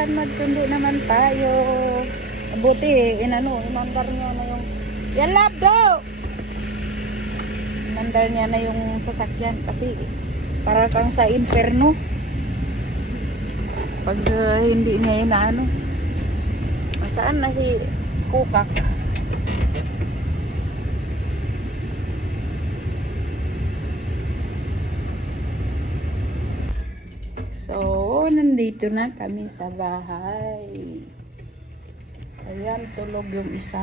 Ayan, magsundo naman tayo. Buti, inandar niya na yung... Yan, lab daw! Inandar niya na yung sasakyan kasi para kang sa inferno. Pag hindi niya inaano. Masaan na si Kukak? So, nandito na kami sa bahay. Ayan, tulog yung isa.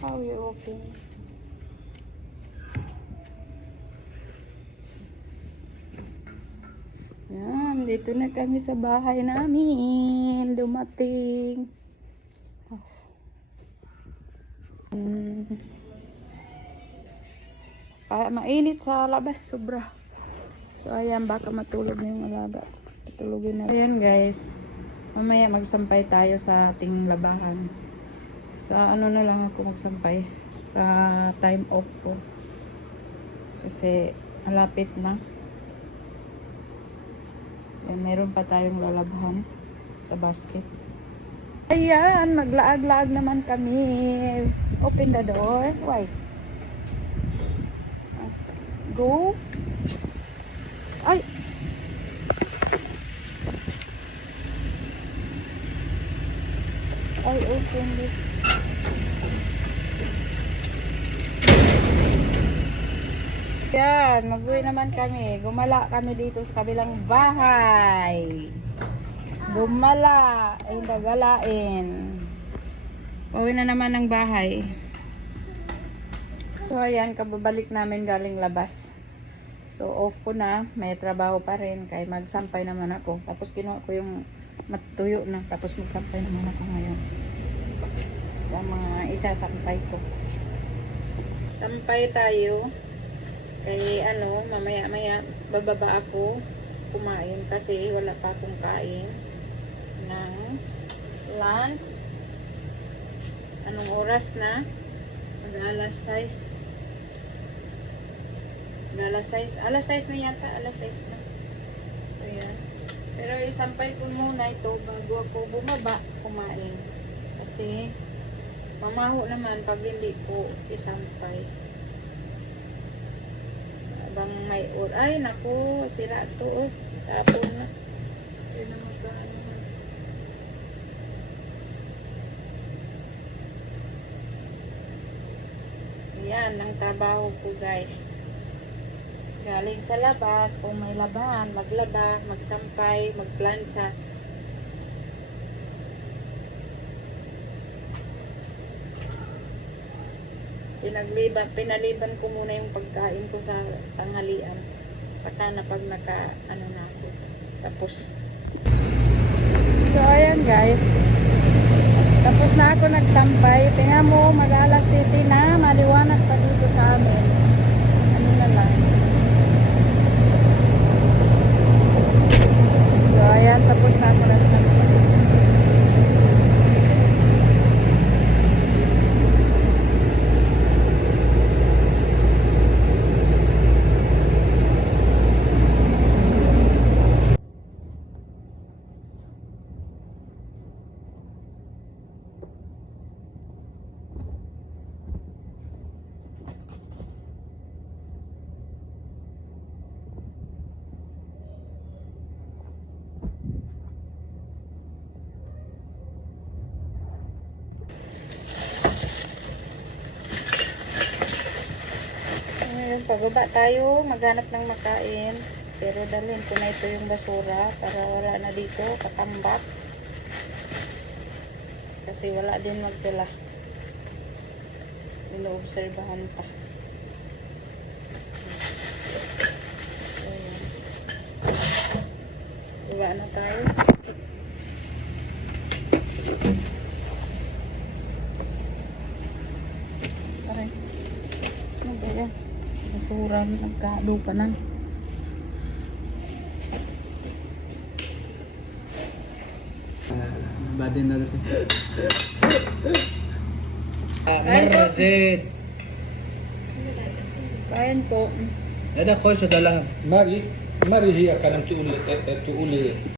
How are you okay? Ayan, dito na kami sa bahay namin. Dumating. Mainit sa labas, sobra. So, ayan, baka matulog na yung alaga. Patulogin na. Ayan, guys. Mamaya magsampay tayo sa ating labahan. Sa ano na lang ako magsampay. Sa time off ko. Kasi, malapit na. Ayan, meron pa tayong lalabahan sa basket. Ayan, maglaag-laag naman kami. Open the door. Why? Go. Ay! I open this. Yan, mag-uwi naman kami. Gumala kami dito sa kabilang bahay. Gumala. Ay, gagalain. Uwi na naman ng bahay. So, ayan, kababalik namin galing labas. So, off ko na. May trabaho pa rin. Kaya magsampay naman ako. Tapos, kinuha ko yung matuyo na. Tapos, magsampay naman ako ngayon. Sa mga isasampay ko. Sampay tayo. Kaya, mamaya-maya, bababa ako kumain. Kasi, wala pa akong kain ng lunch. Anong oras na? Mag-alas 6. Alas 6 na yata, alas 6 na. So yan. Pero isampay ko muna ito bago ako bumaba kumain. Kasi mamaho naman pag hindi ko isampay. Abang may ay naku, sira to oh. Tapon na. Hindi na magkano. Yan ang trabaho ko, guys. Galing sa labas, kung may labahan, maglaba, magsampay, magplansa. Pinaliban ko muna yung pagkain ko sa tanghalian. Saka na pag na ako. Tapos. So, ayan guys. Tapos na ako nagsampay. Tingnan mo, mag-alas 7 na. Maliwanag pa dito sa amin. Ano na lang. So, ayan. Tapos na ako nagsampay. Pababa tayo, maghanap ng makain. Pero dalhin ko na ito yung basura para wala na dito, katambak. Kasi wala din magdala. Inoobserbahan pa. Baba na tayo. Aray. Ano ba yan? Basura, nagkado pa na. Badin na rin. Marasid. Kain po. Ada ko sa dalang. Mari hiya ka ng tuuli.